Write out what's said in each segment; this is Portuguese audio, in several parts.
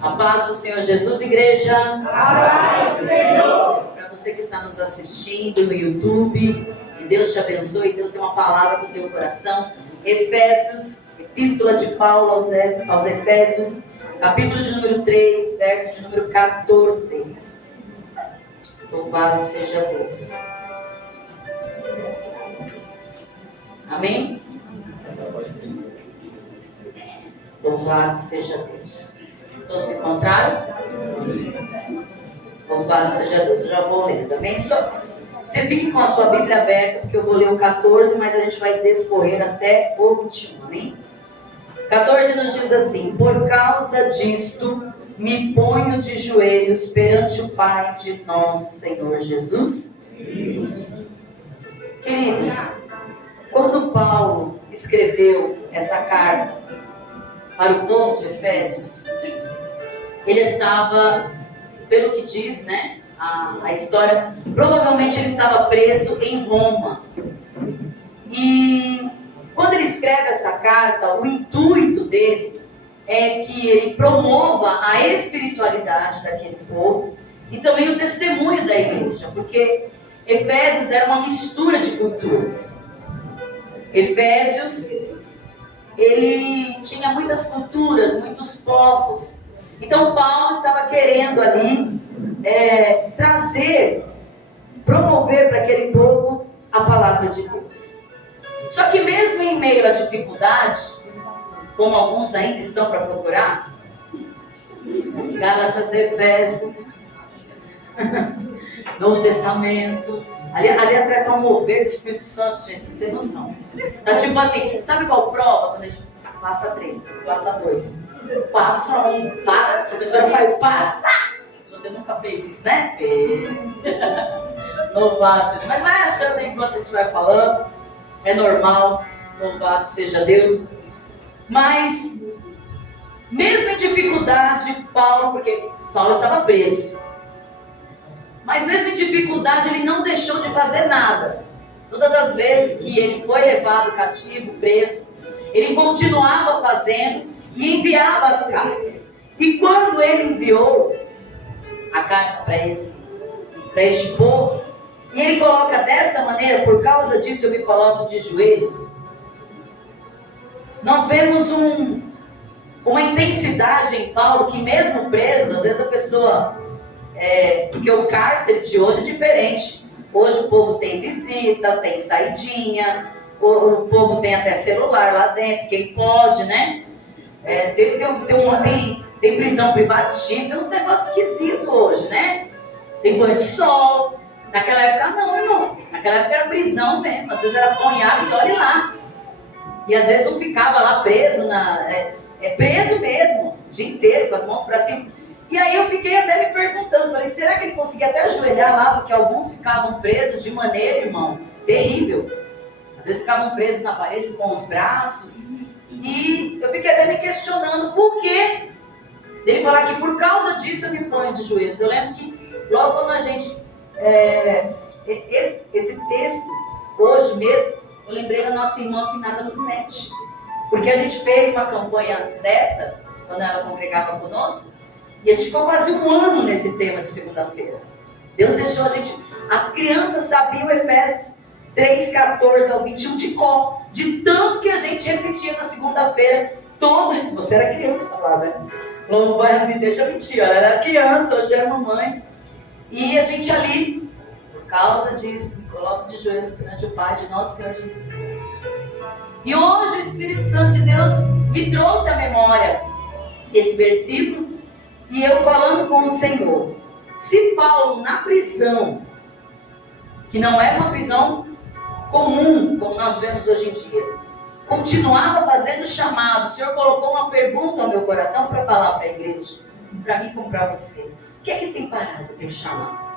A paz do Senhor Jesus, igreja. A paz do Senhor. Para você que está nos assistindo no YouTube, que Deus te abençoe. Deus tem uma palavra para o teu coração. Efésios, Epístola de Paulo aos Efésios, capítulo de número 3, verso de número 14. Louvado seja Deus. Amém? Louvado seja Deus. Todos encontraram? Louvado seja Deus. Eu já vou lendo. Amém? Você fique com a sua Bíblia aberta, porque eu vou ler o 14, mas a gente vai descorrer até o 21. Amém? 14 nos diz assim: por causa disto, me ponho de joelhos perante o Pai de nosso Senhor Jesus. Queridos, quando Paulo escreveu essa carta para o povo de Efésios, ele estava, pelo que diz, né, a história, provavelmente ele estava preso em Roma. E quando ele escreve essa carta, o intuito dele é que ele promova a espiritualidade daquele povo e também o testemunho da igreja, porque Efésios era uma mistura de culturas. Efésios, ele tinha muitas culturas, muitos povos. Então Paulo estava querendo ali promover para aquele povo a palavra de Deus. Só que mesmo em meio à dificuldade, como alguns ainda estão para procurar, Gálatas, Efésios, Novo Testamento, ali atrás está um mover do Espírito Santo, gente, vocês têm noção. Tá tipo assim, sabe qual prova? Quando a gente passa 3, passa 2, passa 1, passa, a professora saiu, passa! Se você nunca fez isso, né? Fez. Louvado seja, mas vai achando enquanto a gente vai falando, é normal, louvado seja Deus. Mas, mesmo em dificuldade, porque Paulo estava preso, mas mesmo em dificuldade ele não deixou de fazer nada. Todas as vezes que ele foi levado cativo, preso, ele continuava fazendo e enviava as cartas. E quando ele enviou a carta para este povo, e ele coloca dessa maneira: por causa disso eu me coloco de joelhos. Nós vemos uma intensidade em Paulo que, mesmo preso, às vezes a pessoa... porque o cárcere de hoje é diferente. Hoje o povo tem visita, tem saidinha, o povo tem até celular lá dentro, quem pode, né? Tem prisão privativa, tem uns negócios esquisitos hoje, né? Tem banho de sol. Naquela época não, irmão. Naquela época era prisão mesmo. Às vezes era ponhado e olha lá. E às vezes não ficava lá preso, preso mesmo, o dia inteiro, com as mãos para cima. E aí eu fiquei até me perguntando, falei, será que ele conseguia até ajoelhar lá? Porque alguns ficavam presos de maneira, irmão, terrível. Às vezes ficavam presos na parede com os braços. E eu fiquei até me questionando por quê dele falar que por causa disso eu me ponho de joelhos. Eu lembro que logo quando a gente... esse texto, hoje mesmo, eu lembrei da nossa irmã afinada Luzinete. Porque a gente fez uma campanha dessa, quando ela congregava conosco, e a gente ficou quase um ano nesse tema de segunda-feira. Deus deixou a gente... As crianças sabiam Efésios 3, 14 ao 21 de cor, de tanto que a gente repetia na segunda-feira toda. Você era criança lá, né? Não me deixa mentir, ela era criança, hoje é mamãe. E a gente ali, por causa disso, me coloco de joelhos perante o Pai de nosso Senhor Jesus Cristo. E hoje o Espírito Santo de Deus me trouxe à memória esse versículo. E eu falando com o Senhor, se Paulo na prisão, que não é uma prisão comum, como nós vemos hoje em dia, continuava fazendo chamado, o Senhor colocou uma pergunta ao meu coração para falar para a igreja, para mim como para você: o que é que tem parado o teu chamado?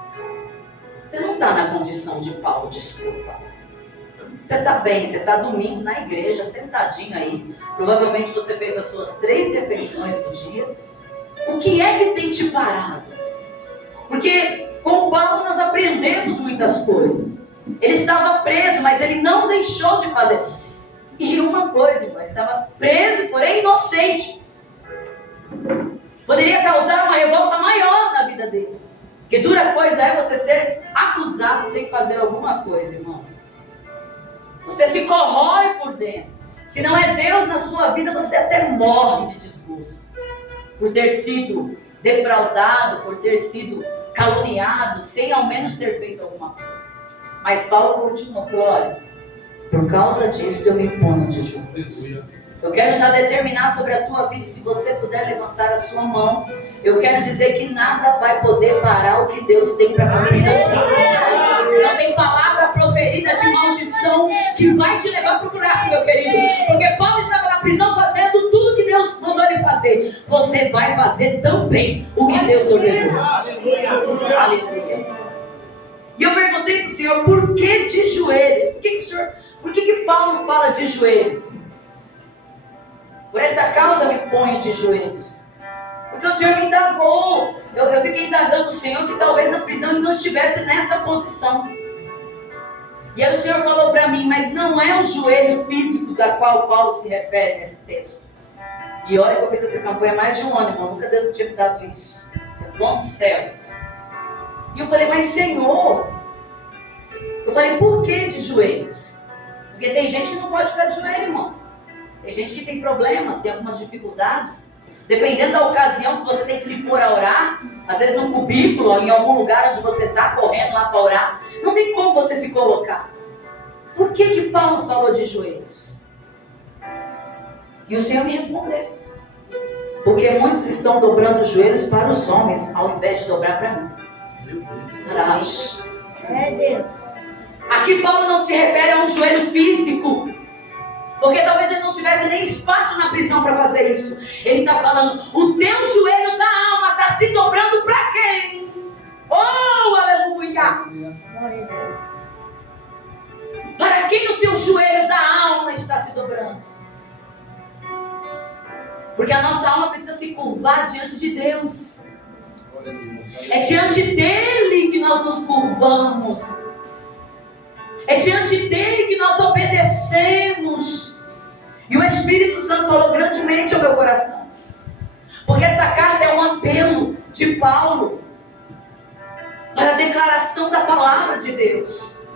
Você não está na condição de Paulo, desculpa. Você está bem, você está domingo na igreja, sentadinho aí, provavelmente você fez as suas 3 refeições por dia. O que é que tem te parado? Porque com Paulo nós aprendemos muitas coisas. Ele estava preso, mas ele não deixou de fazer. E uma coisa, irmão, ele estava preso, porém inocente. Poderia causar uma revolta maior na vida dele. Porque dura coisa é você ser acusado sem fazer alguma coisa, irmão. Você se corrói por dentro. Se não é Deus na sua vida, você até morre de desgosto. Por ter sido defraudado, por ter sido caluniado, sem ao menos ter feito alguma coisa. Mas Paulo continuou, falou, olha, por causa disso eu me ponho de joelhos. Eu quero já determinar sobre a tua vida, se você puder levantar a sua mão, eu quero dizer que nada vai poder parar o que Deus tem para cumprir na tua vida. Não tem palavra proferida de maldição que vai te levar para o buraco, meu querido. Porque Paulo estava na prisão fazendo tudo que Deus mandou ele fazer. Você vai fazer também o que Deus ordenou. Aleluia. E eu perguntei para o Senhor, por que de joelhos? Por que Paulo fala de joelhos? Por esta causa me ponho de joelhos. Porque o Senhor me indagou. Eu fiquei indagando o Senhor que talvez na prisão ele não estivesse nessa posição. E aí o Senhor falou para mim, mas não é o joelho físico da qual Paulo se refere nesse texto. E olha que eu fiz essa campanha há mais de um ano, irmão. Nunca Deus me tinha me dado isso. Você é bom do céu. E eu falei, mas Senhor, eu falei, por que de joelhos? Porque tem gente que não pode ficar de joelho, irmão. Tem gente que tem problemas, tem algumas dificuldades. Dependendo da ocasião que você tem que se pôr a orar, às vezes num cubículo, ou em algum lugar onde você está correndo lá para orar, não tem como você se colocar. Por que Paulo falou de joelhos? E o Senhor me respondeu. Porque muitos estão dobrando os joelhos para os homens, ao invés de dobrar para mim. Aqui Paulo não se refere a um joelho físico. Porque talvez ele não tivesse nem espaço na prisão para fazer isso. Ele está falando, o teu joelho da alma está se dobrando para quem? Oh, aleluia! Para quem o teu joelho da alma está se dobrando? Porque a nossa alma precisa se curvar diante de Deus. É diante dele que nós nos curvamos. É diante dele que nós obedecemos. E o Espírito Santo falou grandemente ao meu coração. Porque essa carta é um apelo de Paulo para a declaração da palavra de Deus.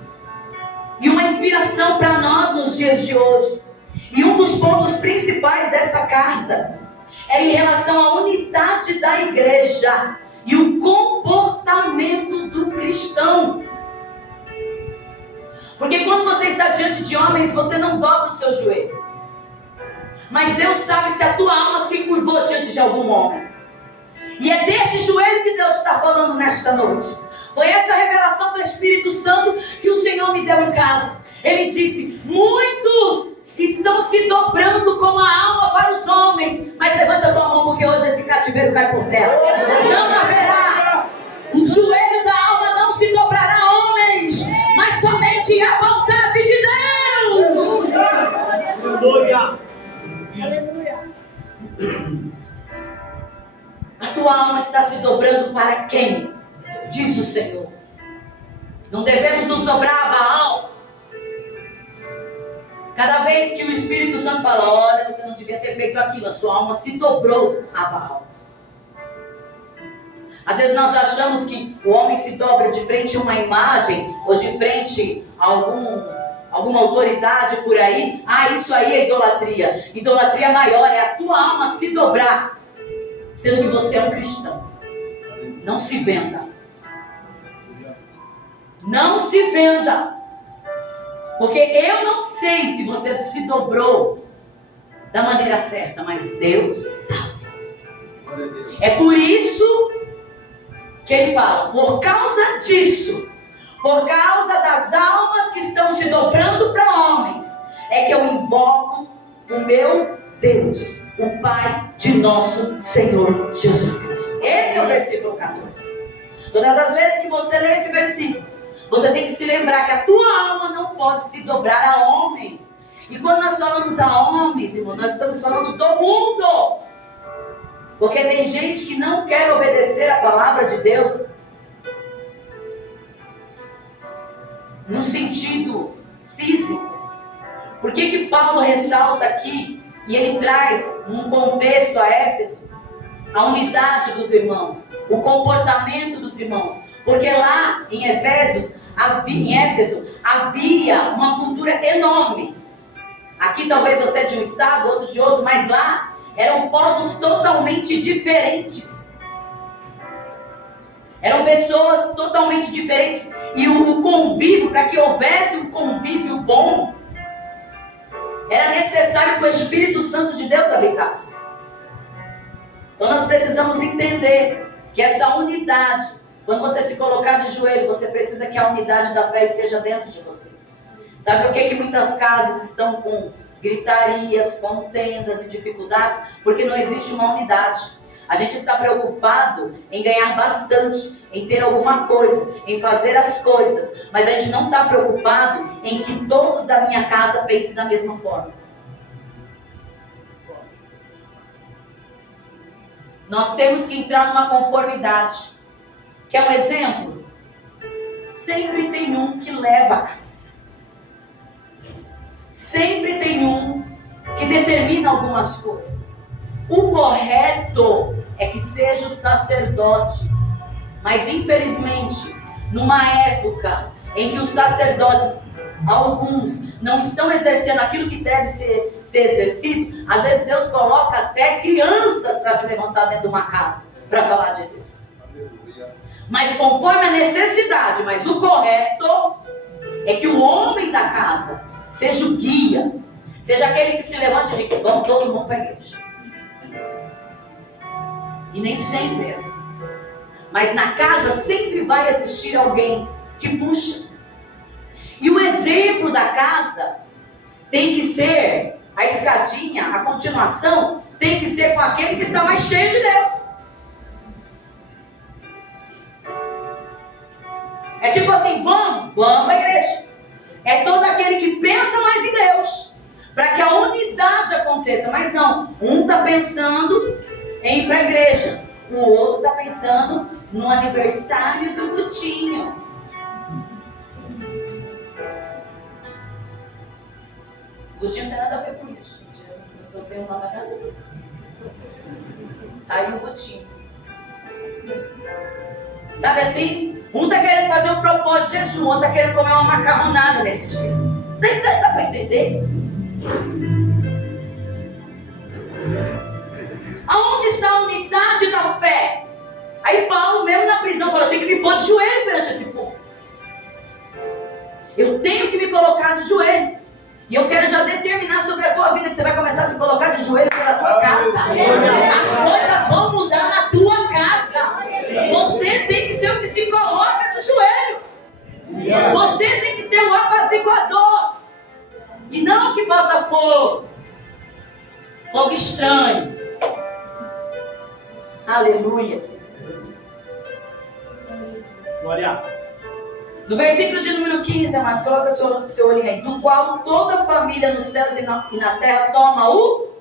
E uma inspiração para nós nos dias de hoje. E um dos pontos principais dessa carta é em relação à unidade da igreja e o comportamento do cristão. Porque quando você está diante de homens, você não dobra o seu joelho. Mas Deus sabe se a tua alma se curvou diante de algum homem. E é desse joelho que Deus está falando nesta noite. Foi essa revelação do Espírito Santo que o Senhor me deu em casa. Ele disse, muitos estão se dobrando com a alma para os homens. Mas levante a tua mão, porque hoje esse cativeiro cai por terra. Não haverá. O joelho da alma não se dobrará a homens, mas somente a vontade de Deus. Aleluia. A tua alma está se dobrando para quem? Diz o Senhor. Não devemos nos dobrar a Baal. Cada vez que o Espírito Santo fala, olha, você não devia ter feito aquilo, a sua alma se dobrou a Baal. Às vezes nós achamos que o homem se dobra de frente a uma imagem, ou de frente a alguma autoridade por aí. Ah, isso aí é idolatria. Idolatria maior é a tua alma se dobrar, sendo que você é um cristão. Não se venda. Não se venda. Porque eu não sei se você se dobrou da maneira certa, mas Deus sabe. É por isso que ele fala, por causa disso, por causa das almas que estão se dobrando para homens, é que eu invoco o meu Deus, o Pai de nosso Senhor Jesus Cristo. Esse é o versículo 14. Todas as vezes que você lê esse versículo, você tem que se lembrar que a tua alma não pode se dobrar a homens. E quando nós falamos a homens, irmão, nós estamos falando do mundo. Porque tem gente que não quer obedecer a palavra de Deus no sentido físico. Por que Paulo ressalta aqui, e ele traz num contexto a Éfeso, a unidade dos irmãos, o comportamento dos irmãos. Porque lá em Éfeso havia uma cultura enorme. Aqui talvez você é de um estado, outro de outro, mas lá eram povos totalmente diferentes. Eram pessoas totalmente diferentes. E o convívio, para que houvesse um convívio bom, era necessário que o Espírito Santo de Deus habitasse. Então nós precisamos entender que essa unidade, quando você se colocar de joelho, você precisa que a unidade da fé esteja dentro de você. Sabe por que muitas casas estão com gritarias, contendas e dificuldades? Porque não existe uma unidade. A gente está preocupado em ganhar bastante, em ter alguma coisa, em fazer as coisas, mas a gente não está preocupado em que todos da minha casa pensem da mesma forma. Nós temos que entrar numa conformidade. Quer um exemplo? Sempre tem um que leva a casa. Sempre tem um que determina algumas coisas. O correto é que seja o sacerdote. Mas infelizmente, numa época em que os sacerdotes, alguns, não estão exercendo aquilo que deve ser exercido, às vezes Deus coloca até crianças para se levantar dentro de uma casa, para falar de Deus. Mas conforme a necessidade, mas o correto é que o homem da casa seja o guia, seja aquele que se levante e diga: vamos todo mundo para a igreja. E nem sempre é assim. Mas na casa sempre vai existir alguém que puxa. E o exemplo da casa tem que ser, a escadinha, a continuação, tem que ser com aquele que está mais cheio de Deus. É tipo assim, vamos à igreja. É todo aquele que pensa mais em Deus, para que a unidade aconteça. Mas não, um está pensando em ir para a igreja, o outro está pensando no aniversário do Gutinho. Gutinho não tem nada a ver com isso, gente. A pessoa tem um nome nada a ver. Saiu o Gutinho. Sabe assim? Um está querendo fazer um propósito de jejum, outro está querendo comer uma macarronada nesse dia. Dá para entender? Aonde está a unidade da fé? Aí Paulo, mesmo na prisão, falou: eu tenho que me pôr de joelho perante esse povo. Eu tenho que me colocar de joelho. E eu quero já determinar sobre a tua vida que você vai começar a se colocar de joelho pela tua casa. As coisas vão mudar na tua casa. Você tem que ser o que se coloca de joelho. Você tem que ser o apaziguador. E não o que bota fogo. Fogo estranho. Aleluia. Glória. No versículo de número 15, amados, coloca seu olhinho aí. Do qual toda a família nos céus e na terra toma o...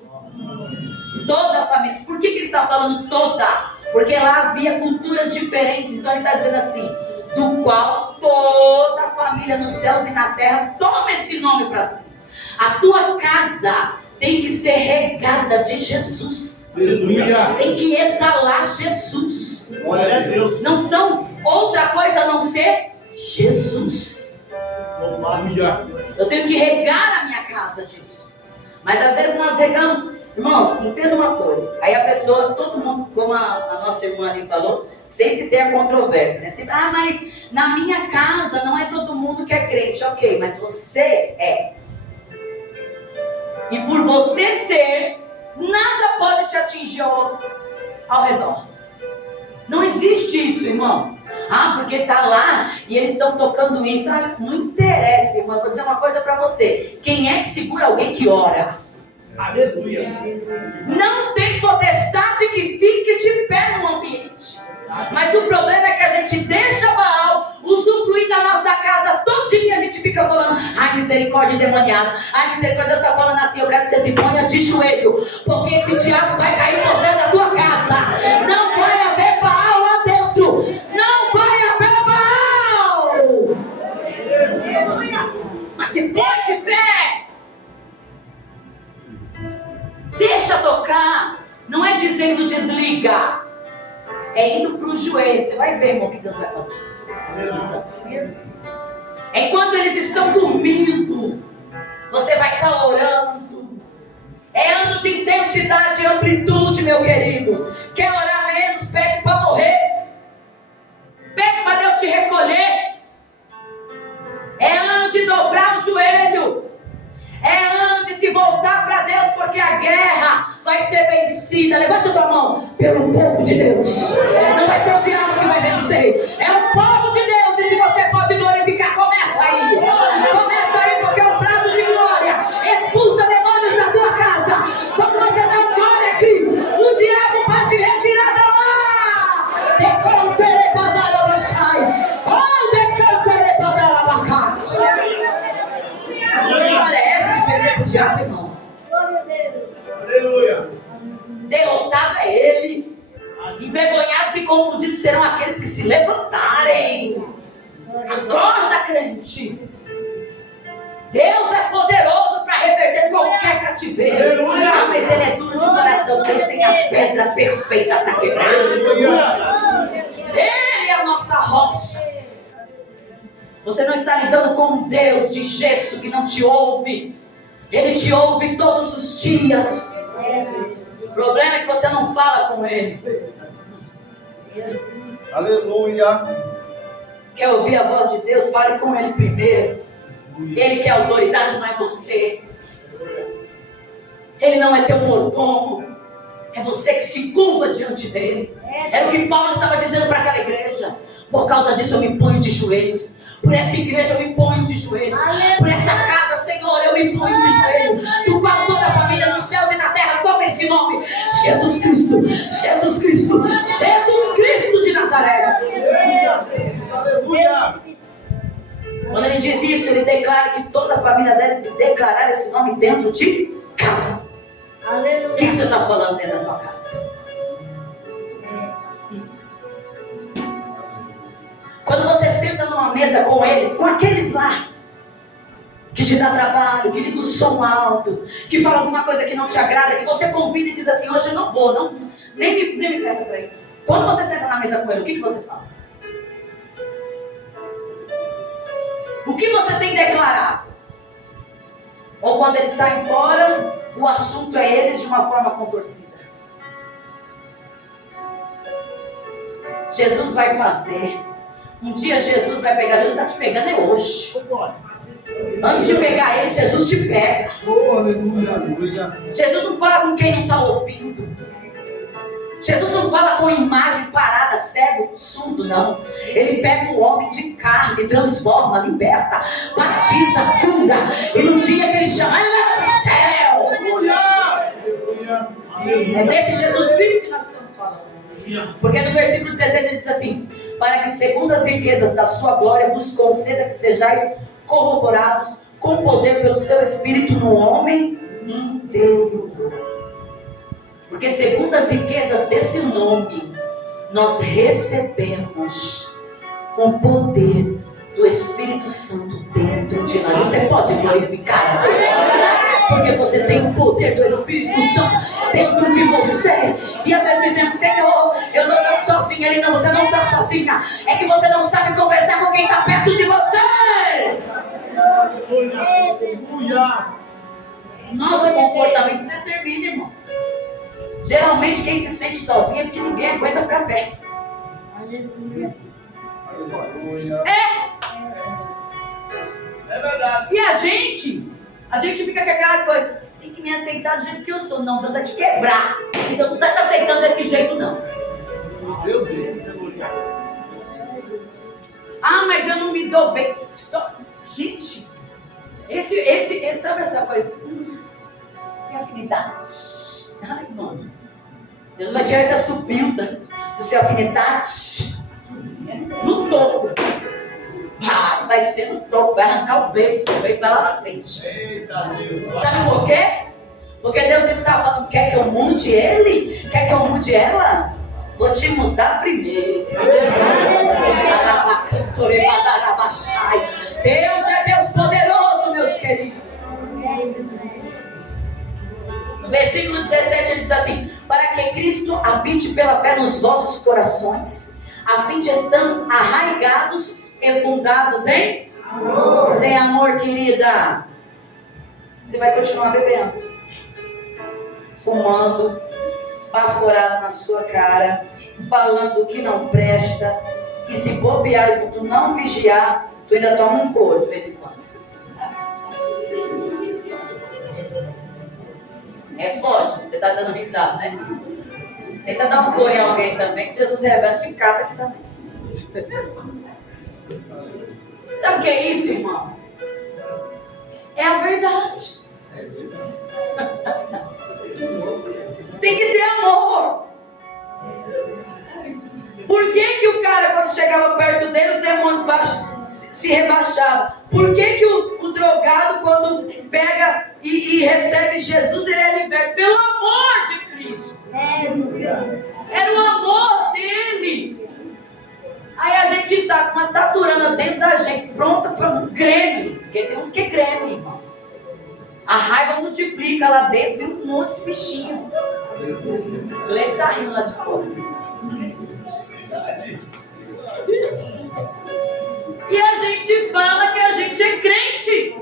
Toda a família. Por que ele está falando toda? Porque lá havia culturas diferentes. Então ele está dizendo assim: do qual toda a família nos céus e na terra toma esse nome para si. A tua casa tem que ser regada de Jesus. Aleluia. Tem que exalar Jesus. Glória a Deus. Não são outra coisa a não ser Jesus. Aleluia. Eu tenho que regar a minha casa disso. Mas às vezes nós regamos. Irmãos, entenda uma coisa. Aí a pessoa, todo mundo, como a nossa irmã ali falou, sempre tem a controvérsia, né? Sempre, mas na minha casa não é todo mundo que é crente. Ok, mas você é. E por você ser, nada pode te atingir ao redor. Não existe isso, irmão. Porque está lá e eles estão tocando isso. Não interessa, irmão. Eu vou dizer uma coisa para você. Quem é que segura alguém que ora? Aleluia. Não tem potestade que fique de pé no ambiente. Mas o problema é que a gente deixa Baal usufruir da nossa casa todinha e a gente fica falando: ai, misericórdia, endemoniado. Ai, misericórdia, Deus está falando assim: eu quero que você se ponha de joelho, porque esse diabo vai cair por dentro da tua casa. Não vai haver Baal lá dentro. Não vai haver Baal. Mas se põe de pé. Deixa tocar. Não é dizendo desliga. lugar. É indo para o joelho. Você vai ver, irmão, o que Deus vai fazer. Enquanto eles estão dormindo, você vai estar orando. É ano de intensidade e amplitude, meu querido. Quer orar menos? Pede para morrer. Pede para Deus te recolher. É ano de dobrar o joelho. É ano de se voltar para Deus, porque a guerra vai ser vencida. Levante a tua mão. Pelo povo de Deus. Não vai ser o diabo que vai vencer. É o povo de Deus. E se você pode glorificar, começa aí. Começa aí, porque é um prato de glória. Expulsa demônios da tua casa. Quando você dá um glória aqui, o diabo pode retirar da lá. Decantere padara bachai. Oh, decantere padara bacai. Olha, essa de perder pro diabo, irmão. Aleluia. Derrotado é ele. Envergonhados e confundidos serão aqueles que se levantarem. Acorda, crente. Deus é poderoso para reverter qualquer cativeiro. Aleluia. Ah, mas ele é duro de coração. Deus tem a pedra perfeita para quebrar. Aleluia. Ele é a nossa rocha. Você não está lidando com um Deus de gesso que não te ouve. Ele te ouve todos os dias. O problema é que você não fala com ele. Aleluia. Quer ouvir a voz de Deus? Fale com ele primeiro. Ele que é autoridade, não é você. Ele não é teu mordomo. É você que se curva diante dele. Era o que Paulo estava dizendo para aquela igreja. Por causa disso eu me ponho de joelhos. Por essa igreja eu me ponho de joelhos. Por essa casa, Senhor, eu me ponho de joelhos. Do qual toda a família nos céus e na terra toma esse nome. Jesus Cristo, Jesus Cristo, Jesus Cristo de Nazaré. Aleluia. Quando ele diz isso, ele declara que toda a família deve declarar esse nome dentro de casa. O que você está falando dentro da tua casa? Quando você senta numa mesa com eles, com aqueles lá, que te dá trabalho, que liga o som alto, que fala alguma coisa que não te agrada, que você convida e diz assim, hoje eu não vou, nem me peça para ir. Quando você senta na mesa com ele, o que você fala? O que você tem declarado? Ou quando eles saem fora, o assunto é eles de uma forma contorcida. Jesus vai fazer. Um dia Jesus vai pegar. Jesus está te pegando é hoje. Antes de pegar ele, Jesus te pega. Aleluia. Jesus não fala com quem não está ouvindo. Jesus não fala com imagem parada, cego, surdo, não. Ele pega o homem de carne, transforma, liberta, batiza, cura. E no dia que ele chama, ele leva para o céu. É desse Jesus vivo que nós estamos falando. Porque no versículo 16 ele diz assim: para que segundo as riquezas da sua glória vos conceda que sejais corroborados com poder pelo seu Espírito no homem interior. Porque segundo as riquezas desse nome, nós recebemos o poder do Espírito Santo dentro de nós. Você pode glorificar a Deus, porque você tem o poder do Espírito Santo dentro de você. E às vezes dizemos, Senhor, eu estou tão sozinha. Ele não, você não está sozinha. É que você não sabe conversar com quem está perto de você. Aleluia. Nosso comportamento determina, irmão. Geralmente quem se sente sozinho é porque ninguém aguenta ficar perto. Aleluia. É verdade. E a gente fica com aquela coisa, tem que me aceitar do jeito que eu sou. Não, Deus vai te quebrar. Então não está te aceitando desse jeito, não. Meu Deus. Ah, mas eu não me dou bem. Gente, esse sabe essa coisa? Tem afinidade. Ai, mano. Deus vai tirar essa subida do seu afinidade no toco. Vai ser no toco, vai arrancar o beiço vai lá na frente. Eita Deus. Sabe por quê? Porque Deus está falando, quer que eu mude ele? Quer que eu mude ela? Vou te mudar primeiro. Deus é Deus poderoso, meus queridos. No versículo 17 ele diz assim: para que Cristo habite pela fé nos vossos corações, a fim de estamos arraigados e fundados em amor. Sem amor, querida, ele vai continuar bebendo, fumando, baforado na sua cara, falando que não presta, e se bobear e tu não vigiar, tu ainda toma um couro de vez em quando. É forte, você tá dando risada, né? Tenta dar um couro em alguém também, que Jesus revela de cada aqui também. Sabe o que é isso, irmão? É a verdade. Tem que ter amor. Por que o cara, quando chegava perto dele, os demônios se rebaixavam? Por que o drogado, quando pega e recebe Jesus, ele é liberto? Pelo amor de Cristo. Era o amor dele. Aí a gente tá com uma taturana dentro da gente, pronta para um creme. Porque tem uns que é creme, irmão. A raiva multiplica lá dentro, vira um monte de bichinho. O Gleice está rindo lá de fora. E a gente fala que a gente é crente.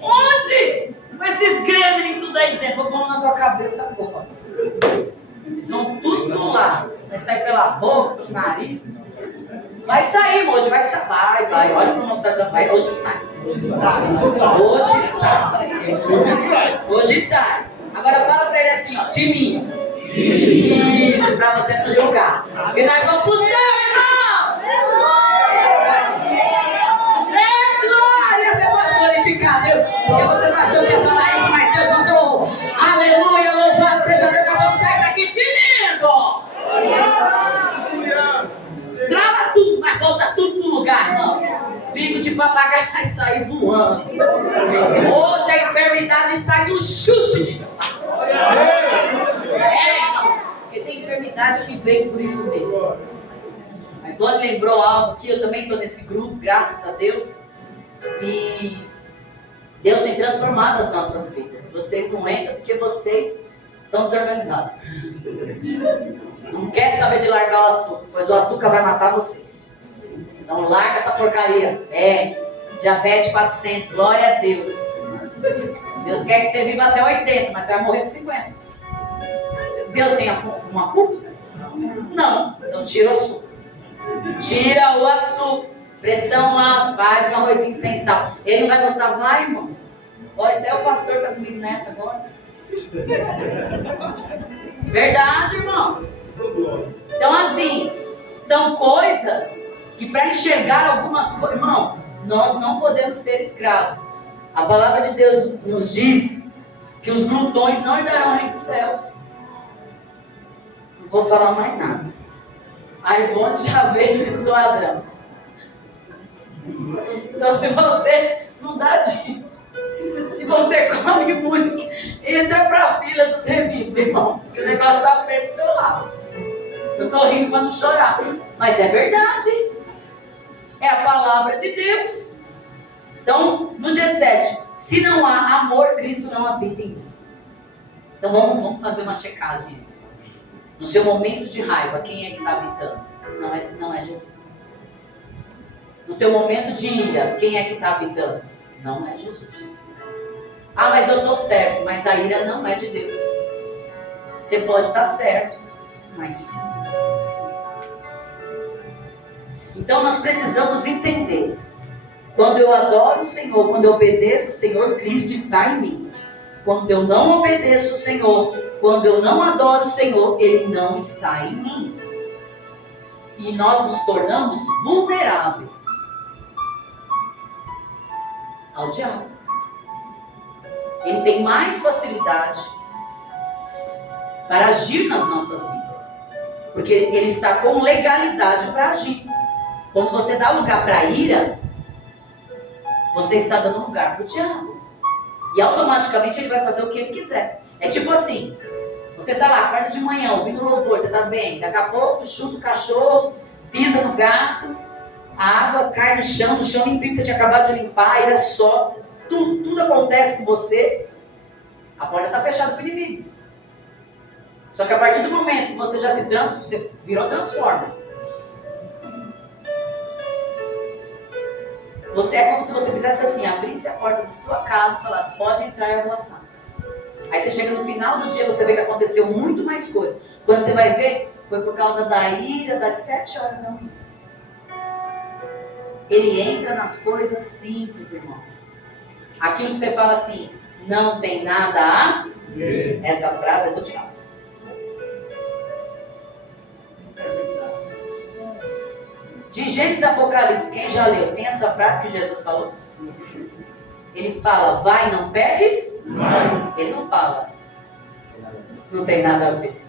Onde? Com esses gremlins tudo aí dentro. Vou pôr na tua cabeça agora. Eles vão tudo lá. Vai sair pela boca, pelo nariz. Vai sair, hoje vai sair. Vai. Olha para o mundo dessa vai. Hoje sai. Hoje sai. Agora fala para ele assim, ó. Timinho. Isso, para você não jogar. Porque nós vamos pro céu, irmão. É glória. Você pode glorificar Deus. Porque você não achou que ia falar isso, mas Deus mandou. Aleluia, louvado seja Deus. Nós vamos sair daqui tinindo. Estrala tudo, mas volta tudo pro lugar, irmão. Bico de papagaio vai sair voando. Hoje a enfermidade sai do chute de Jeová. Porque tem enfermidade que vem por isso mesmo. A Ivone lembrou algo aqui, eu também estou nesse grupo, graças a Deus. E Deus tem transformado as nossas vidas. Vocês não entram porque vocês estão desorganizados. Não quer saber de largar o açúcar, pois o açúcar vai matar vocês. Então larga essa porcaria. Diabetes 400, glória a Deus. Deus quer que você viva até 80, mas você vai morrer com 50. Deus tem alguma culpa? Não. Então tira o açúcar. Tira o açúcar. Pressão alta, faz um arrozinho sem sal. Ele não vai gostar, vai, irmão. Olha, até o pastor está comigo nessa agora. Verdade, irmão. Então assim, são coisas que para enxergar algumas coisas, irmão, nós não podemos ser escravos. A palavra de Deus nos diz que os glutões não herdarão o reino dos céus. Não vou falar mais nada. A Ivone já veio com os ladrão. Então se você não dá disso, se você come muito, entra para a fila dos remidos, irmão. Porque o negócio está feio pro teu lado. Eu estou rindo para não chorar. Mas é verdade. É a palavra de Deus. Então, no 17, se não há amor, Cristo não habita em mim. Então vamos fazer uma checagem. No seu momento de raiva, quem é que está habitando? Não é Jesus. No teu momento de ira, quem é que está habitando? Não é Jesus. Ah, mas eu estou certo, mas a ira não é de Deus. Você pode estar certo, mas... Então nós precisamos entender. Quando eu adoro o Senhor, quando eu obedeço o Senhor, Cristo está em mim. Quando eu não obedeço o Senhor, quando eu não adoro o Senhor, Ele não está em mim. E nós nos tornamos vulneráveis ao diabo. Ele tem mais facilidade para agir nas nossas vidas. Porque ele está com legalidade para agir. Quando você dá lugar para a ira, você está dando lugar para o diabo. E automaticamente ele vai fazer o que ele quiser. É tipo assim, você está lá, acorda de manhã, ouvindo louvor, você está bem. Daqui a pouco chuta o cachorro, pisa no gato, a água cai no chão limpinho que você tinha acabado de limpar, a ira sobe, tudo acontece com você. A porta está fechada para o inimigo. Só que a partir do momento que você já você virou Transformers. Você é como se você fizesse assim, abrisse a porta da sua casa e falasse, pode entrar e arruaçar. Aí você chega no final do dia, você vê que aconteceu muito mais coisa. Quando você vai ver, foi por causa da ira das 7 horas da manhã. Ele entra nas coisas simples, irmãos. Aquilo que você fala assim, não tem nada a ver. Essa frase é do diabo. De Gênesis Apocalipse, quem já leu, tem essa frase que Jesus falou? Ele fala, vai, não peques, mas ele não fala, não tem nada a ver.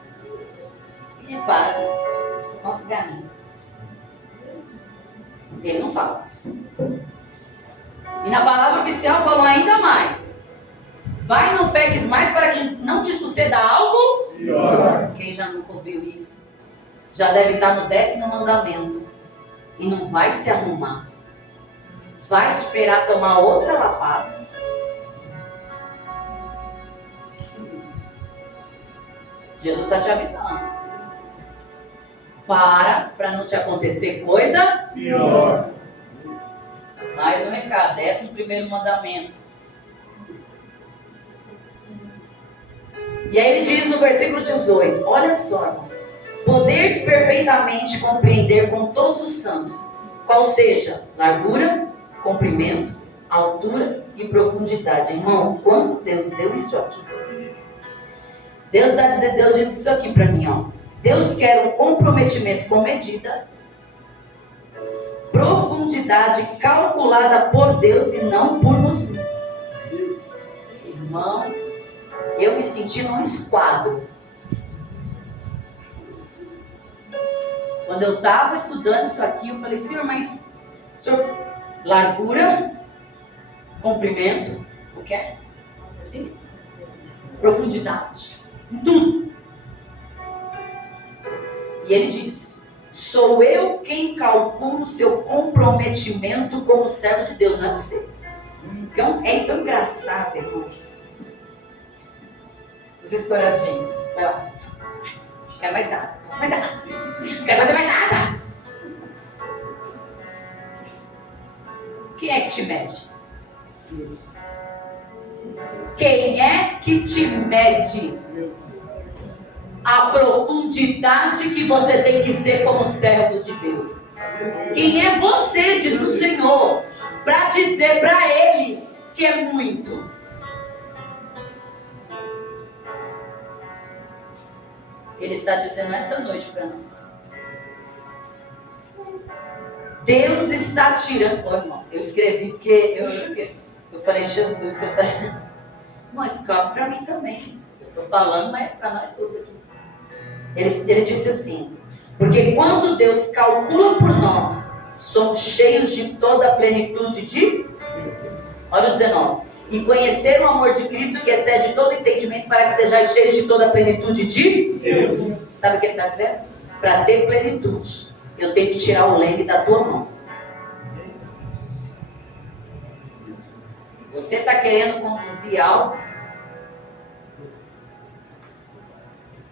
E para, só se cigarrinho. Ele não fala isso. E na palavra oficial falou ainda mais. Vai, não peques mais para que não te suceda algo pior. Quem já nunca ouviu isso, já deve estar no 10º mandamento. E não vai se arrumar. Vai esperar tomar outra lapada. Jesus está te avisando. Para não te acontecer coisa pior. Mais um recado, 11º mandamento. E aí ele diz no versículo 18, olha só, irmão. Poderdes perfeitamente compreender com todos os santos, qual seja largura, comprimento, altura e profundidade. Irmão, quando Deus deu isso aqui, Deus disse isso aqui para mim, ó. Deus quer um comprometimento com medida, profundidade calculada por Deus e não por você. Irmão, eu me senti num esquadro. Quando eu estava estudando isso aqui, eu falei, Senhor, mas Senhor, largura, comprimento, o que é? Assim? Profundidade, em tudo. E ele disse, sou eu quem calculo o seu comprometimento como servo de Deus, não é você. Então, é tão engraçado, irmão. Os estouradinhos, vai lá. Quero mais nada, mais nada. Quero fazer mais nada. Quem é que te mede? Quem é que te mede? A profundidade que você tem que ser como servo de Deus. Quem é você, diz o Senhor, para dizer para Ele que é muito. Ele está dizendo essa noite para nós. Deus está tirando. Ô, irmão, eu escrevi porque eu falei, Jesus, eu tá. Irmão, isso cabe para mim também. Eu estou falando, mas é para nós tudo aqui. Ele disse assim: porque quando Deus calcula por nós, somos cheios de toda a plenitude de. Olha o 19. E conhecer o amor de Cristo que excede todo entendimento, para que sejais cheios de toda a plenitude de Deus. Sabe o que ele está dizendo? Para ter plenitude, eu tenho que tirar o leme da tua mão. Você está querendo conduzir algo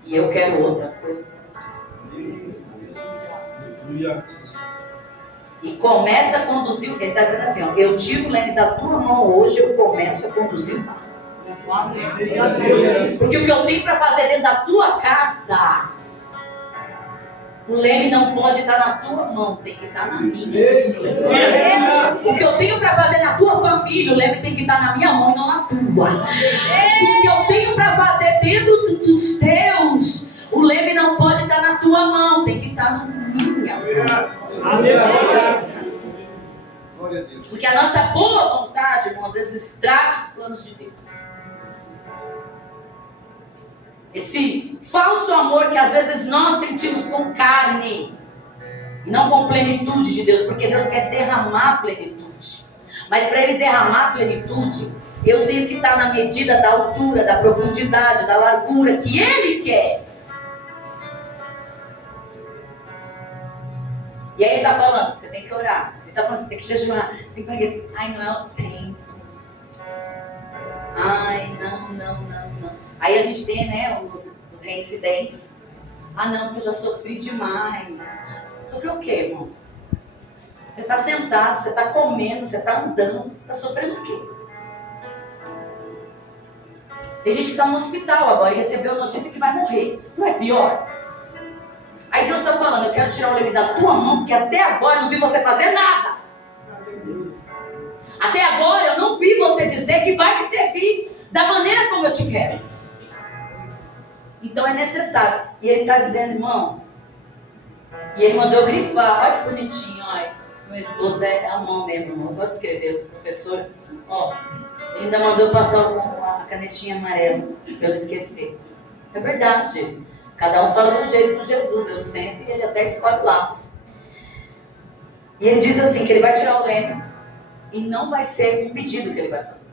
e eu quero outra coisa para você. E começa a conduzir, ele está dizendo assim, ó, eu tiro o leme da tua mão hoje, eu começo a conduzir o barco. Porque o que eu tenho para fazer dentro da tua casa, o leme não pode estar na tua mão, tem que estar na minha, diz o Senhor. O que eu tenho para fazer na tua família, o leme tem que estar na minha mão e não na tua. O que eu tenho para fazer dentro dos teus, o leme não pode estar na tua mão, tem que estar na minha mão. Porque a nossa boa vontade, irmão, às vezes estraga os planos de Deus. Esse falso amor que às vezes nós sentimos com carne e não com plenitude de Deus, porque Deus quer derramar plenitude. Mas para Ele derramar plenitude, eu tenho que estar na medida da altura, da profundidade, da largura que Ele quer. E aí ele está falando, você tem que orar. Ele está falando, você tem que jejuar. Você tem que pregar. Ai, não é o tempo. Ai, não. Aí a gente tem, né, os reincidentes. Ah, não, porque eu já sofri demais. Sofreu o quê, irmão? Você está sentado, você está comendo, você está andando, você está sofrendo o quê? Tem gente que está no hospital agora e recebeu a notícia que vai morrer. Não é pior? Aí Deus está falando, eu quero tirar o leme da tua mão, porque até agora eu não vi você fazer nada. Até agora eu não vi você dizer que vai me servir da maneira como eu te quero. Então é necessário. E ele está dizendo, irmão, e ele mandou eu grifar, olha que bonitinho, olha. Meu esposo é a mão mesmo, irmão. Pode escrever, eu sou professor. Ó, ele ainda mandou eu passar a canetinha amarela, para eu não esquecer. É verdade isso. Cada um fala de um jeito com Jesus. Eu sempre, ele até escolhe o lápis. E ele diz assim, que ele vai tirar o leme. E não vai ser um pedido que ele vai fazer.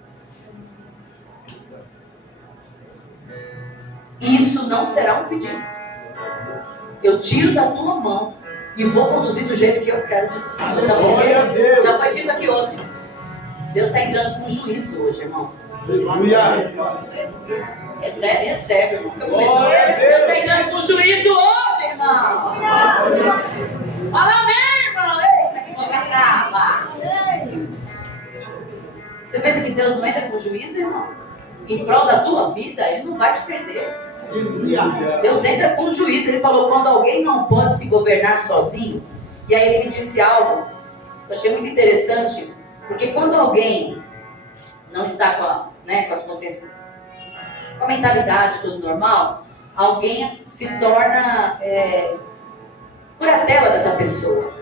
Isso não será um pedido. Eu tiro da tua mão e vou conduzir do jeito que eu quero, diz o Senhor. Sabe por quê? Já foi dito aqui hoje. Deus está entrando com juízo hoje, irmão. Recebe, irmão. Fica com medo. Deus está entrando com juízo hoje, irmão. Fala amém, irmão. Eita, que boca trava. Você pensa que Deus não entra com juízo, irmão? Em prol da tua vida, Ele não vai te perder. Deus entra com juízo. Ele falou, quando alguém não pode se governar sozinho. E aí ele me disse algo que eu achei muito interessante. Porque quando alguém não está com as consciências, com a mentalidade tudo normal, alguém se torna curatela dessa pessoa.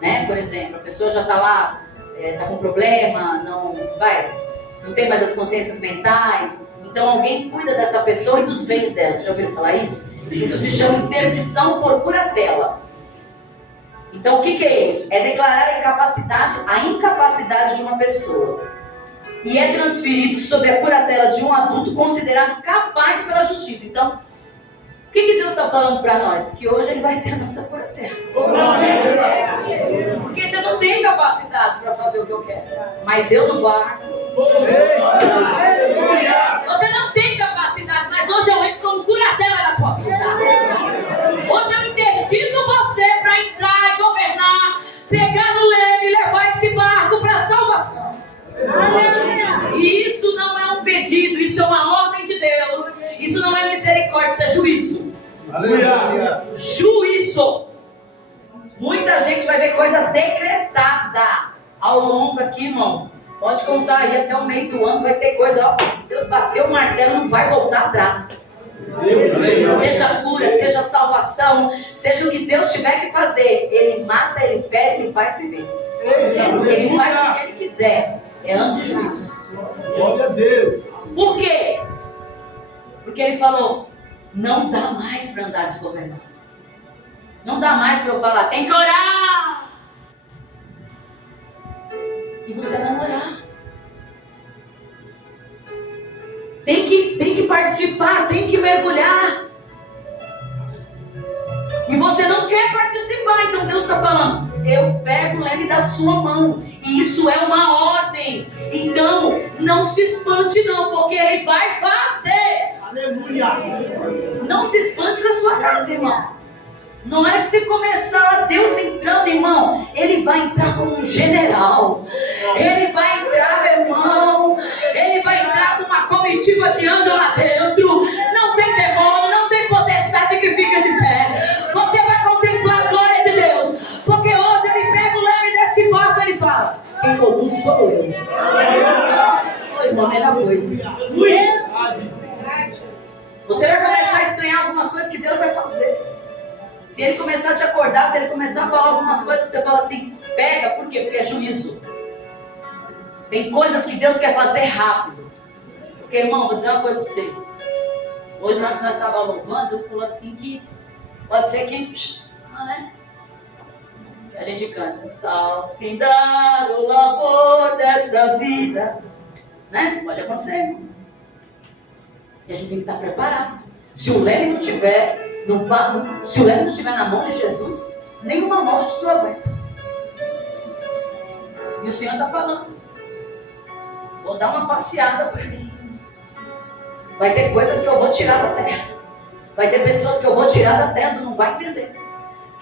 Né? Por exemplo, a pessoa já está lá, está com problema, não tem mais as consciências mentais. Então alguém cuida dessa pessoa e dos bens dela. Vocês já ouviram falar isso? Isso se chama interdição por curatela. Então o que é isso? É declarar a incapacidade de uma pessoa. E é transferido sobre a curatela de um adulto considerado capaz pela justiça. Então, o que Deus está falando para nós? Que hoje Ele vai ser a nossa curatela. Porque você não tem capacidade para fazer o que eu quero. Mas eu não guardo. Você não tem capacidade, mas hoje eu entro como curatela na tua vida. Hoje eu interdito você para entrar e governar, pegar no leme e levar esse barco para a salvação. E isso não é um pedido, isso é uma ordem de Deus. Isso não é misericórdia, isso é juízo. Aleluia. Juízo. Muita gente vai ver coisa decretada ao longo aqui, irmão. Pode contar aí até o meio do ano, vai ter coisa, ó. Deus bateu o martelo, não vai voltar atrás. Seja cura, seja salvação, seja o que Deus tiver que fazer. Ele mata, Ele fere, Ele faz viver. Ele faz o que Ele quiser. É anti-juízo. Glória a Deus. Por quê? Porque Ele falou, não dá mais para andar desgovernado. Não dá mais para eu falar, tem que orar. E você não orar. Tem que participar, tem que mergulhar. E você não quer participar, então Deus está falando, eu pego o leme da sua mão. E isso é uma ordem. Então, não se espante não, porque Ele vai fazer. Aleluia. Não se espante com a sua casa, irmão. Na hora que você começar, Deus entrando, irmão, Ele vai entrar como um general. Ele vai entrar, meu irmão. Ele vai entrar com uma comitiva de anjo lá dentro. Não tem demônio, não tem potestade que fica de pé. Você vai contemplar a glória de Deus. Porque hoje Ele pega o leme desse barco e Ele fala, quem conduz sou eu. Ô, irmão, a melhor coisa. Você vai começar a estranhar algumas coisas que Deus vai fazer. Se Ele começar a te acordar, se Ele começar a falar algumas coisas, você fala assim, pega, por quê? Porque é juízo. Tem coisas que Deus quer fazer rápido. Porque, irmão, vou dizer uma coisa para vocês. Hoje, na hora que nós estávamos louvando, Deus falou assim que pode ser que a gente canta, ao findar o labor dessa vida, né? Pode acontecer, irmão. E a gente tem que estar preparado. Se o leme não tiver se o leme não estiver na mão de Jesus, nenhuma morte tu aguenta. E o Senhor está falando. vou dar uma passeada por aí. Vai ter coisas que eu vou tirar da terra. Vai ter pessoas que eu vou tirar da terra, tu não vai entender.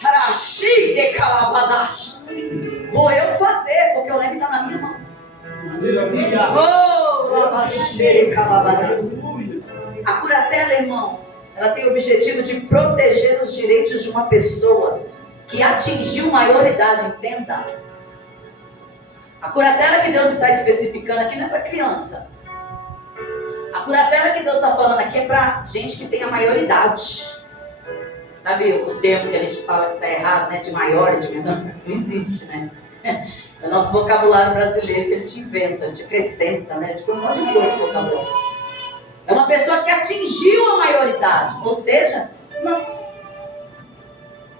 Harashi de calabadash. Vou eu fazer, porque o leme está na minha mão. Oh, abaxere calabadash. A curatela, irmão, ela tem o objetivo de proteger os direitos de uma pessoa que atingiu maioridade, entenda. A curatela que Deus está especificando aqui não é para criança. A curatela que Deus está falando aqui é para gente que tem a maioridade. Sabe o termo que a gente fala que está errado, né? De maior e de menor? Não existe, né? É o nosso vocabulário brasileiro que a gente inventa, a gente acrescenta, né? Tipo um monte de coisa no vocabulário. É uma pessoa que atingiu a maioridade, ou seja, nós.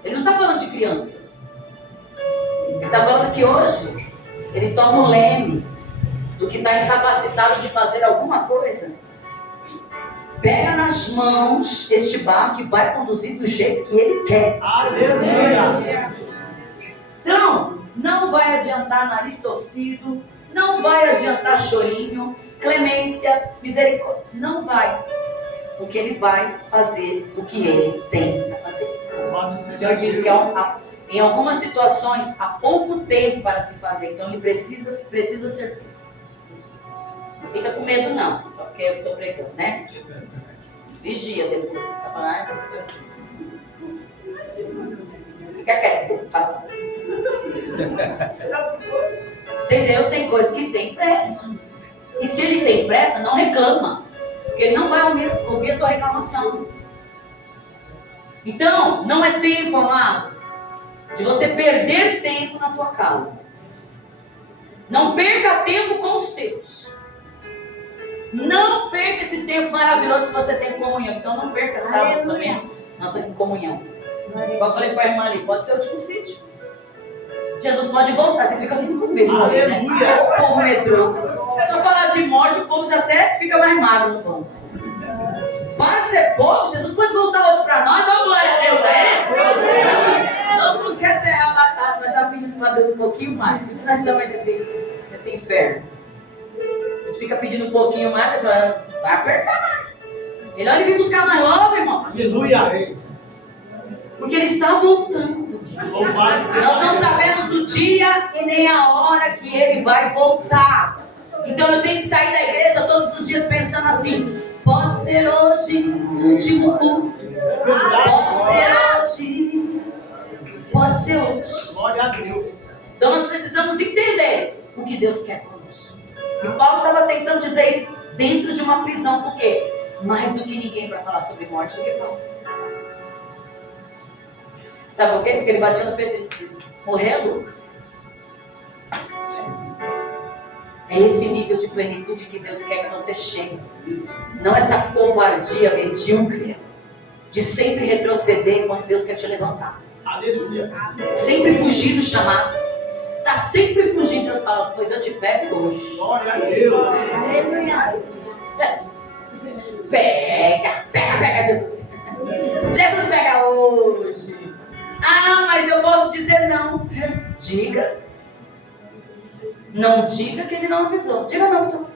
Ele não está falando de crianças. Ele está falando que hoje ele toma o leme do que está incapacitado de fazer alguma coisa. Pega nas mãos este barco e vai conduzir do jeito que ele quer. Aleluia! Então, não vai adiantar nariz torcido, não vai adiantar chorinho, clemência, misericórdia. Não vai. Porque ele vai fazer o que ele tem para fazer. O Senhor diz que em algumas situações há pouco tempo para se fazer, então ele precisa ser feito. Não fica com medo não, só porque eu estou pregando, né? Vigia depois, tá falando, mas Senhor. Fica quieto, fala. Entendeu? Tem coisa que tem pressa. E se ele tem pressa, não reclama, porque ele não vai ouvir a tua reclamação. Então, não é tempo, amados, de você perder tempo na tua casa. Não perca tempo com os teus. Não perca esse tempo maravilhoso que você tem em comunhão. Então não perca sábado também, nossa comunhão. Igual eu falei com a irmã ali, pode ser o último sítio. Jesus pode voltar, vocês ficam tudo com medo de morrer, né? O povo medroso. Só falar de morte, o povo já até fica mais magro no pão. Para de ser povo, Jesus pode voltar hoje para nós, dá uma glória a Deus, é? Todo mundo quer ser arrebatado, mas está pedindo para Deus um pouquinho mais. Nós estamos nesse inferno. A gente fica pedindo um pouquinho mais, vai apertar mais. Melhor ele vir buscar mais logo, irmão. Aleluia! Porque ele está voltando. Nós não sabemos o dia e nem a hora que ele vai voltar. Então eu tenho que sair da igreja todos os dias pensando assim: pode ser hoje o último culto. Pode ser hoje. Pode ser hoje. Glória a Deus. Então nós precisamos entender o que Deus quer conosco. E o Paulo estava tentando dizer isso dentro de uma prisão. Por quê? Mais do que ninguém para falar sobre morte do que Paulo. Sabe por quê? Porque ele batia no peito e dizia: morrer é lucro. É esse nível de plenitude que Deus quer que você chegue. Não essa covardia medíocre de sempre retroceder quando Deus quer te levantar. Aleluia! Sempre fugir do chamado. Está sempre fugindo. Deus fala: pois eu te pego hoje. Glória a Deus! Aleluia! Pega, Jesus. Jesus pega hoje. Ah, mas eu posso dizer não. Diga. Não diga que ele não avisou. Diga não, tu.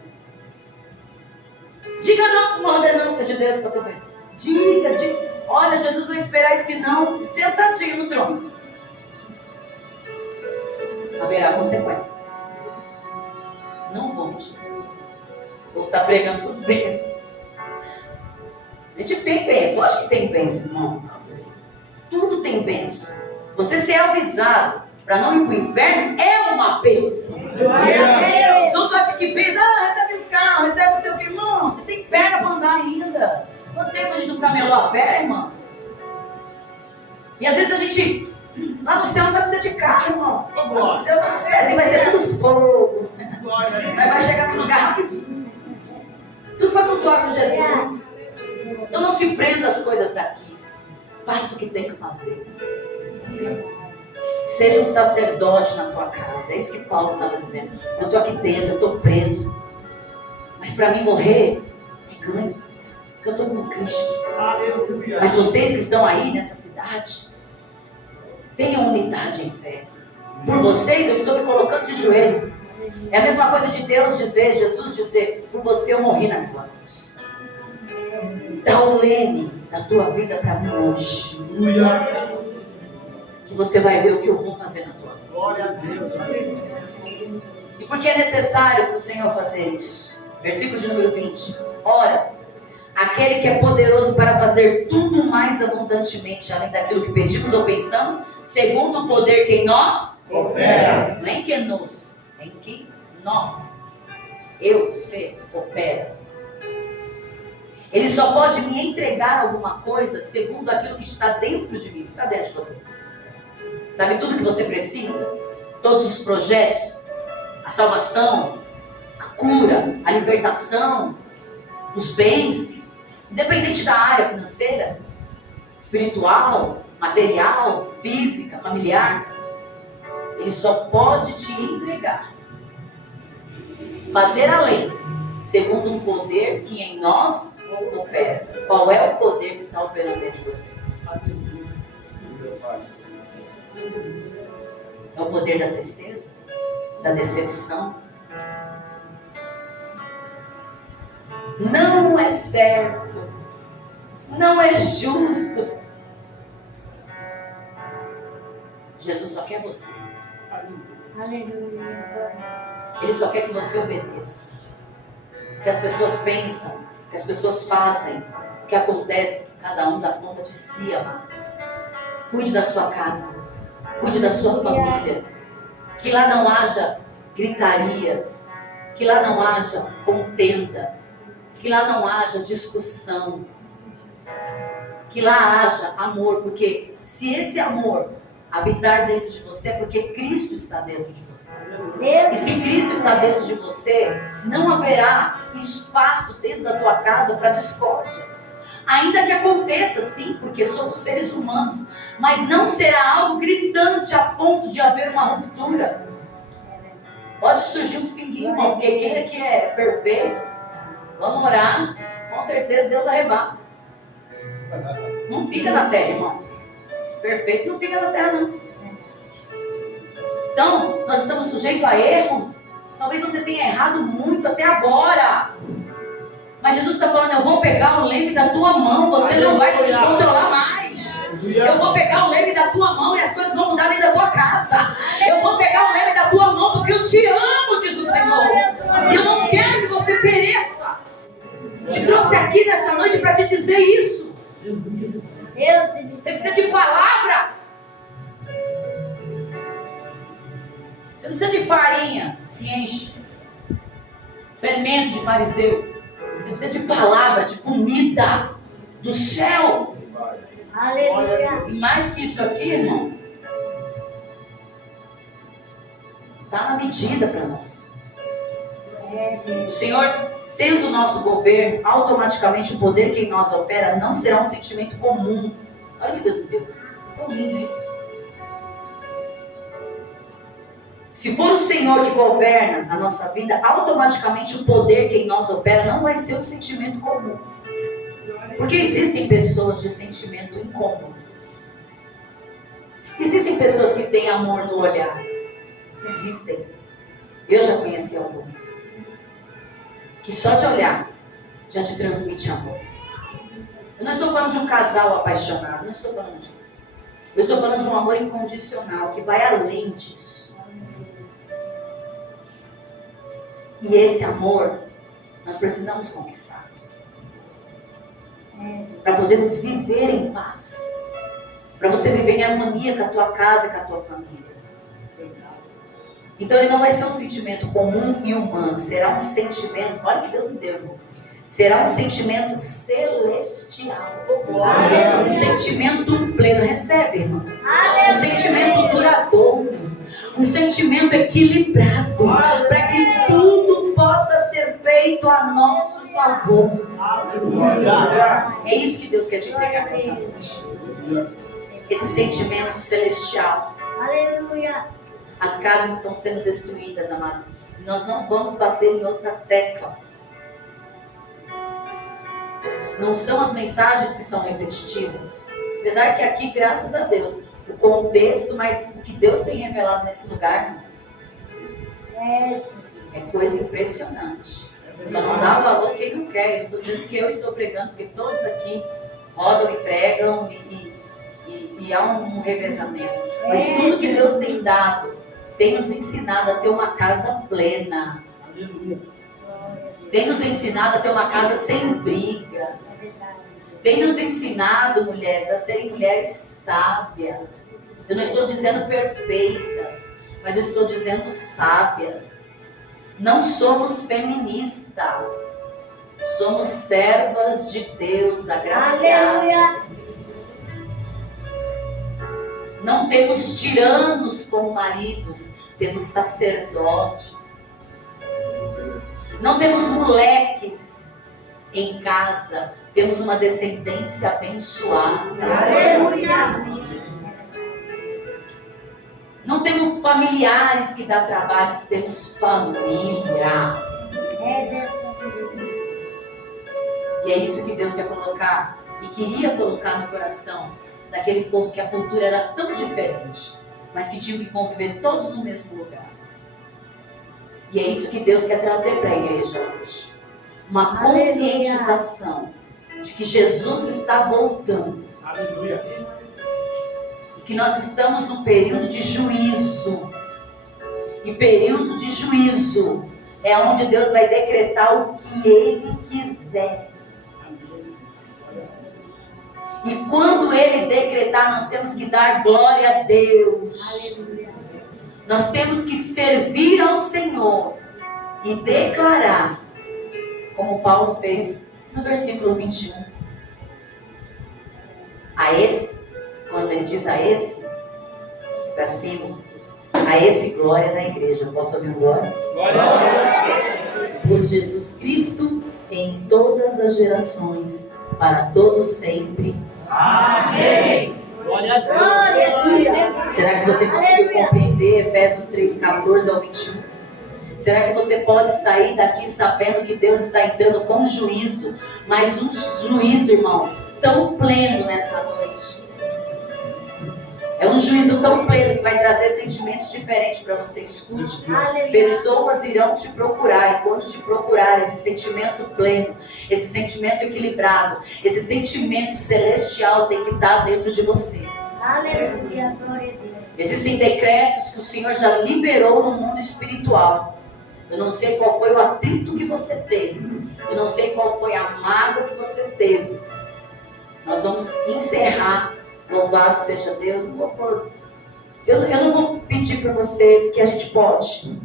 Diga não com uma ordenança de Deus para tu ver. Diga. Olha, Jesus vai esperar esse não sentadinho no trono. Haverá consequências. Não vou mentir. Vou estar pregando tudo bênção. A gente tem bênção. Eu acho que tem bênção, irmão. Tudo tem bênção. Você ser avisado para não ir para o inferno é uma bênção. Os outros acham que bênção, recebe um carro, recebe o seu irmão. Você tem perna para andar ainda. Quanto tempo a gente não camelou a pé, irmão? E às vezes a gente, lá no céu não vai precisar de carro, irmão. Lá no céu nossos pezinhos vai ser tudo fogo. Mas vai chegar nos lugares rapidinho. Tudo para cultuar com Jesus. Então não se prenda às coisas daqui. Faça o que tem que fazer. Seja um sacerdote na tua casa. É isso que Paulo estava dizendo. Eu estou aqui dentro, eu estou preso. Mas para mim morrer é ganho. Porque eu estou com Cristo. Aleluia! Mas vocês que estão aí nessa cidade, tenham unidade em fé. Por vocês eu estou me colocando de joelhos. É a mesma coisa de Deus dizer, Jesus dizer, por você eu morri naquela cruz. Dá o leme da tua vida para mim hoje. Aleluia. Que você vai ver o que eu vou fazer na tua vida. Glória a Deus. E por que é necessário para o Senhor fazer isso? Versículo de número 20. Ora, aquele que é poderoso para fazer tudo mais abundantemente, além daquilo que pedimos ou pensamos, segundo o poder que em nós Opera. não é em que nos, é em que nós, eu, você, opera. Ele só pode me entregar alguma coisa segundo aquilo que está dentro de mim, que está dentro de você. Sabe tudo que você precisa? Todos os projetos, a salvação, a cura, a libertação, os bens, independente da área financeira, espiritual, material, física, familiar. Ele só pode te entregar, fazer além, segundo um poder que em nós opera. Qual é o poder que está operando dentro de você? É o poder da tristeza, da decepção. Não é certo, não é justo. Jesus só quer você. Aleluia. Ele só quer que você obedeça. Que as pessoas pensam, que as pessoas fazem, que acontece, cada um dá conta de si, amados. Cuide da sua casa, cuide da sua família. Que lá não haja gritaria, que lá não haja contenda, que lá não haja discussão, que lá haja amor, porque se esse amor habitar dentro de você, é porque Cristo está dentro de você. E se Cristo está dentro de você, não haverá espaço dentro da tua casa para discórdia. Ainda que aconteça, sim, porque somos seres humanos, mas não será algo gritante a ponto de haver uma ruptura. Pode surgir uns pinguinhos, irmão, porque quem que é perfeito, vamos orar, com certeza Deus arrebata. Não fica na terra, irmão. Perfeito não fica na terra, não. Então, nós estamos sujeitos a erros. Talvez você tenha errado muito até agora. Mas Jesus está falando, eu vou pegar o leme da tua mão, você não vai se descontrolar mais. Eu vou pegar o leme da tua mão e as coisas vão mudar dentro da tua casa. Eu vou pegar o leme da tua mão porque eu te amo, diz o Senhor. E eu não quero que você pereça. Te trouxe aqui nessa noite para te dizer isso. Você precisa de palavra. Você não precisa de farinha que enche, fermento de fariseu. Você precisa de palavra, de comida do céu. Aleluia. E mais que isso aqui, irmão, está na medida para nós. O Senhor, sendo o nosso governo, automaticamente o poder que em nós opera não será um sentimento comum. Olha o que Deus me deu. É tão lindo isso. Se for o Senhor que governa a nossa vida, automaticamente o poder que em nós opera não vai ser um sentimento comum. Porque existem pessoas de sentimento incomum. Existem pessoas que têm amor no olhar. Existem. Eu já conheci algumas. Que só de olhar já te transmite amor. Eu não estou falando de um casal apaixonado, não estou falando disso. Eu estou falando de um amor incondicional, que vai além disso. E esse amor, nós precisamos conquistar. Para podermos viver em paz. Para você viver em harmonia com a tua casa e com a tua família. Então ele não vai ser um sentimento comum e humano. Será um sentimento, olha o que Deus me deu, irmão. Será um sentimento celestial. Um sentimento pleno. Recebe, irmão. Um sentimento duradouro. Um sentimento equilibrado. Para que tudo possa ser feito a nosso favor. É isso que Deus quer te entregar nessa noite. Esse sentimento celestial. Aleluia. As casas estão sendo destruídas, amados. Nós não vamos bater em outra tecla. Não são as mensagens que são repetitivas. Apesar que aqui, graças a Deus, o contexto, mas o que Deus tem revelado nesse lugar, É coisa impressionante. Só não dá valor quem não quer. Eu estou dizendo que eu estou pregando, porque todos aqui rodam e pregam e há um revezamento. Mas tudo que Deus tem dado, tem nos ensinado a ter uma casa plena. Tem nos ensinado a ter uma casa sem briga. Tem nos ensinado, mulheres, a serem mulheres sábias. Eu não estou dizendo perfeitas, mas eu estou dizendo sábias. Não somos feministas. Somos servas de Deus, agraciadas. Não temos tiranos como maridos, temos sacerdotes. Não temos moleques em casa, temos uma descendência abençoada. Aleluia. Não temos familiares que dão trabalho, temos família. E é isso que Deus quer colocar e queria colocar no coração daquele povo que a cultura era tão diferente, mas que tinham que conviver todos no mesmo lugar. E é isso que Deus quer trazer para a igreja hoje. Uma conscientização de que Jesus está voltando. Aleluia. E que nós estamos num período de juízo. E período de juízo é onde Deus vai decretar o que Ele quiser. E quando Ele decretar, nós temos que dar glória a Deus. Aleluia. Nós temos que servir ao Senhor e declarar, como Paulo fez no versículo 21. A esse, quando ele diz a esse, para cima, a esse glória da igreja. Posso ouvir um glória? Glória. Por Jesus Cristo em todas as gerações, para todos sempre. Amém. Glória a Deus. Será que você conseguiu compreender Efésios 3:14 ao 21? Será que você pode sair daqui sabendo que Deus está entrando com juízo, mas um juízo, irmão, tão pleno nessa noite? É um juízo tão pleno que vai trazer sentimentos diferentes para você. Escute. Pessoas irão te procurar, e quando te procurar, esse sentimento pleno, esse sentimento equilibrado, esse sentimento celestial tem que estar dentro de você. Aleluia, glória a Deus. Existem decretos que o Senhor já liberou no mundo espiritual. Eu não sei qual foi o atrito que você teve. Eu não sei qual foi a mágoa que você teve. Nós vamos encerrar. Louvado seja Deus. Eu não vou pedir para você que a gente pode.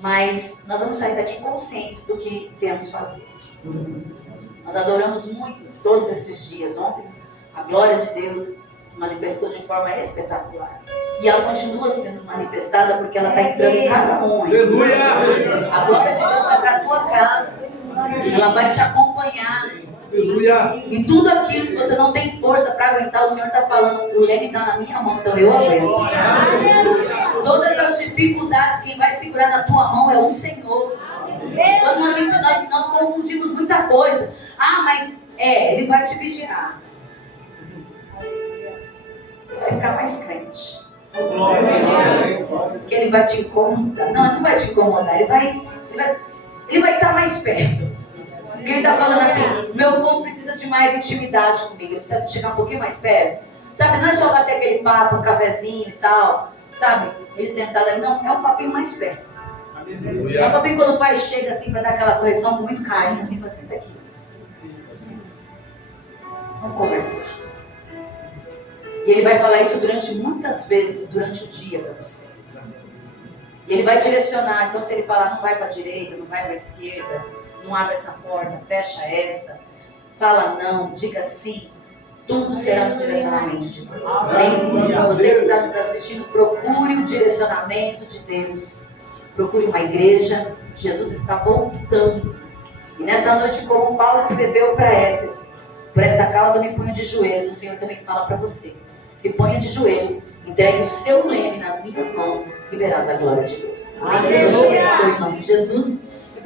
Mas nós vamos sair daqui conscientes do que viemos fazer. Nós adoramos muito todos esses dias. Ontem a glória de Deus se manifestou de forma espetacular. E ela continua sendo manifestada porque ela está entrando em cada um. Aleluia. A glória de Deus vai para a tua casa. Ela vai te acompanhar. Aleluia. E tudo aquilo que você não tem força para aguentar, o Senhor está falando, o leme está na minha mão, então eu aguento. Todas as dificuldades, quem vai segurar na tua mão é o Senhor. Quando nós confundimos muita coisa. Ah, mas Ele vai te vigiar. Você vai ficar mais crente. Porque Ele vai te incomodar. Não, Ele não vai te incomodar. Ele vai estar mais perto. Porque Ele está falando assim, meu povo precisa de mais intimidade comigo. Ele precisa chegar um pouquinho mais perto. Sabe, não é só bater aquele papo, um cafezinho e tal. Sabe, ele sentado ali. Não, é um papinho mais perto. É um papinho quando o pai chega assim para dar aquela correção com muito carinho, assim, fala, senta aqui. Vamos conversar. E Ele vai falar isso muitas vezes durante o dia para você. E Ele vai direcionar. Então se Ele falar, não vai para a direita, não vai para a esquerda, não abre essa porta, fecha essa, fala não, diga sim, tudo será no direcionamento de Deus. Amém? Você que está nos assistindo, procure o direcionamento de Deus. Procure uma igreja. Jesus está voltando. E nessa noite, como Paulo escreveu para Éfeso, por esta causa me ponho de joelhos. O Senhor também fala para você. Se ponha de joelhos, entregue o seu leme nas minhas mãos e verás a glória de Deus. Amém? Que Deus te abençoe em nome de Jesus.